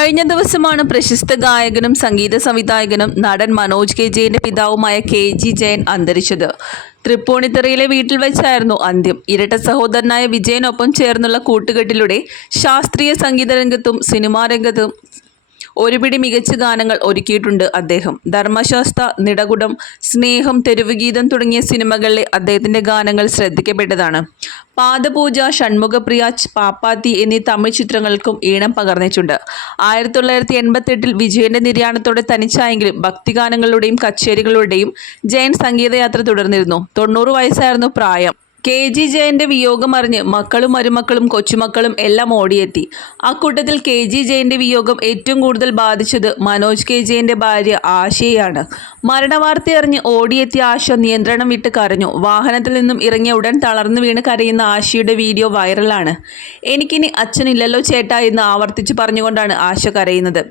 കഴിഞ്ഞ ദിവസമാണ് പ്രശസ്ത ഗായകനും സംഗീത സംവിധായകനും നടൻ മനോജ് കെ ജയന്റെ പിതാവുമായ കെ ജി ജയൻ അന്തരിച്ചത്. തൃപ്പൂണിത്തറയിലെ വീട്ടിൽ വെച്ചായിരുന്നു അന്ത്യം. ഇരട്ട സഹോദരനായ വിജയനൊപ്പം ചേർന്നുള്ള കൂട്ടുകെട്ടിലൂടെ ശാസ്ത്രീയ സംഗീത രംഗത്തും സിനിമാ രംഗത്തും ഒരുപിടി മികച്ച ഗാനങ്ങൾ ഒരുക്കിയിട്ടുണ്ട് അദ്ദേഹം. ധർമ്മശാസ്ത്ര നിടകുടം സ്നേഹം തെരുവുഗീതം തുടങ്ങിയ സിനിമകളിലെ അദ്ദേഹത്തിന്റെ ഗാനങ്ങൾ ശ്രദ്ധിക്കപ്പെട്ടതാണ്. പാദപൂജ ഷൺമുഖപ്രിയ പാപ്പാത്തി എന്നീ തമിഴ് ചിത്രങ്ങൾക്കും ഈണം പകർന്നിട്ടുണ്ട്. ആയിരത്തി തൊള്ളായിരത്തി എൺപത്തെട്ടിൽ വിജയന്റെ നിര്യാണത്തോടെ തനിച്ചായെങ്കിലും ഭക്തിഗാനങ്ങളുടെയും കച്ചേരികളുടെയും ജയൻ സംഗീതയാത്ര തുടർന്നിരുന്നു. തൊണ്ണൂറ് വയസ്സായിരുന്നു പ്രായം. കെ ജി ജയന്റെ വിയോഗം അറിഞ്ഞ് മക്കളും മരുമക്കളും കൊച്ചുമക്കളും എല്ലാം ഓടിയെത്തി. അക്കൂട്ടത്തിൽ കെ ജി ജയന്റെ വിയോഗം ഏറ്റവും കൂടുതൽ ബാധിച്ചത് മനോജ് കെ ജയന്റെ ഭാര്യ ആശയെയാണ്. മരണവാർത്ത അറിഞ്ഞ് ഓടിയെത്തിയ ആശ നിയന്ത്രണം വിട്ട് കരഞ്ഞു. വാഹനത്തിൽ നിന്നും ഇറങ്ങിയ ഉടൻ തളർന്നു വീണ് കരയുന്ന ആശയുടെ വീഡിയോ വൈറലാണ്. എനിക്കിനി അച്ഛനില്ലല്ലോ ചേട്ട എന്ന് ആവർത്തിച്ച് പറഞ്ഞുകൊണ്ടാണ് ആശ കരയുന്നത്.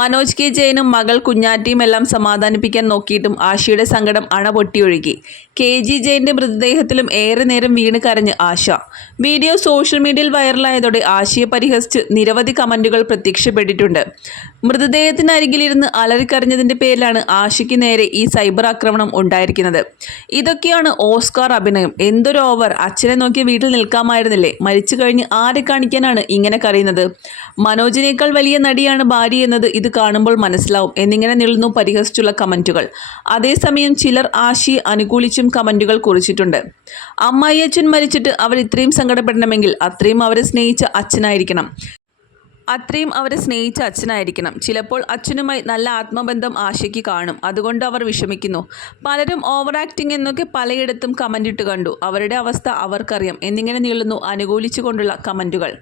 മനോജ് കെ ജയനും മകൾ കുഞ്ഞാറ്റിയും എല്ലാം സമാധാനിപ്പിക്കാൻ നോക്കിയിട്ടും ആശയുടെ സങ്കടം അണ പൊട്ടിയൊഴുകി കെ ജി ജയന്റെ മൃതദേഹത്തിലും ഏറെ നേരം വീണ് കരഞ്ഞ് ആശ. വീഡിയോ സോഷ്യൽ മീഡിയയിൽ വൈറലായതോടെ ആശയെ പരിഹസിച്ച് നിരവധി കമന്റുകൾ പ്രത്യക്ഷപ്പെട്ടിട്ടുണ്ട്. മൃതദേഹത്തിനരികിലിരുന്ന് അലറിക്കറിഞ്ഞതിന്റെ പേരിലാണ് ആശയ്ക്ക് നേരെ ഈ സൈബർ ആക്രമണം ഉണ്ടായിരിക്കുന്നത്. ഇതൊക്കെയാണ് ഓസ്കാർ അഭിനയം. എന്തൊരു ഓവർ അച്ഛനെ നോക്കി വീട്ടിൽ നിൽക്കാമായിരുന്നില്ലേ? മരിച്ചു കഴിഞ്ഞ് ആരെ കാണിക്കാനാണ് ഇങ്ങനെ കരയുന്നത്? മനോജിനേക്കാൾ വലിയ നടിയാണ് ഭാര്യ എന്നത് ഇത് കാണുമ്പോൾ മനസ്സിലാവും. എന്നിങ്ങനെ നീളുന്നു പരിഹസിച്ചുള്ള കമന്റുകൾ അതേസമയം ചിലർ ആശയെ അനുകൂലിച്ചും കമന്റുകൾ കുറിച്ചിട്ടുണ്ട്. അമ്മായിയച്ഛൻ മരിച്ചിട്ട് അവർ ഇത്രയും സങ്കടപ്പെടണമെങ്കിൽ അത്രയും അവരെ സ്നേഹിച്ച അച്ഛനായിരിക്കണം. അത്രയും അവരെ സ്നേഹിച്ച അച്ഛനായിരിക്കണം. ചിലപ്പോൾ അച്ഛനുമായി നല്ല ആത്മബന്ധം ആശയ്ക്ക് കാണും. അതുകൊണ്ട് അവർ വിഷമിക്കുന്നു. പലരും ഓവർ ആക്ടിംഗ് എന്നൊക്കെ പലയിടത്തും കമന്റ് ഇട്ട് കണ്ടു. അവരുടെ അവസ്ഥ അവർക്കറിയാം. എന്നിങ്ങനെ നീളുന്നു അനുകൂലിച്ചുകൊണ്ടുള്ള കമന്റുകൾ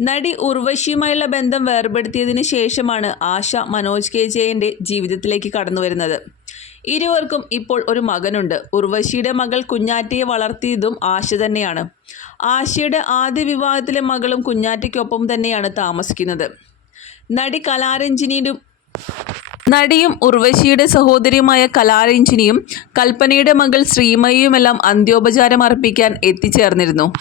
നടി ഉർവശിയുമായുള്ള ബന്ധം വേർപെടുത്തിയതിന് ശേഷമാണ് ആശ മനോജ് കെ ജയന്റെ ജീവിതത്തിലേക്ക് കടന്നു വരുന്നത് ഇരുവർക്കും ഇപ്പോൾ ഒരു മകനുണ്ട്. ഉർവശിയുടെ മകൾ കുഞ്ഞാറ്റയെ വളർത്തിയതും ആശ തന്നെയാണ്. ആശയുടെ ആദ്യ വിവാഹത്തിലെ മകളും കുഞ്ഞാറ്റയ്ക്കൊപ്പം തന്നെയാണ് താമസിക്കുന്നത്. നടി കലാരഞ്ജിനിയും നടിയും ഉർവശിയുടെ സഹോദരിയുമായ കലാരഞ്ജിനിയും കൽപ്പനയുടെ മകൾ ശ്രീമയിയുമെല്ലാം അന്ത്യോപചാരം അർപ്പിക്കാൻ എത്തിച്ചേർന്നിരുന്നു.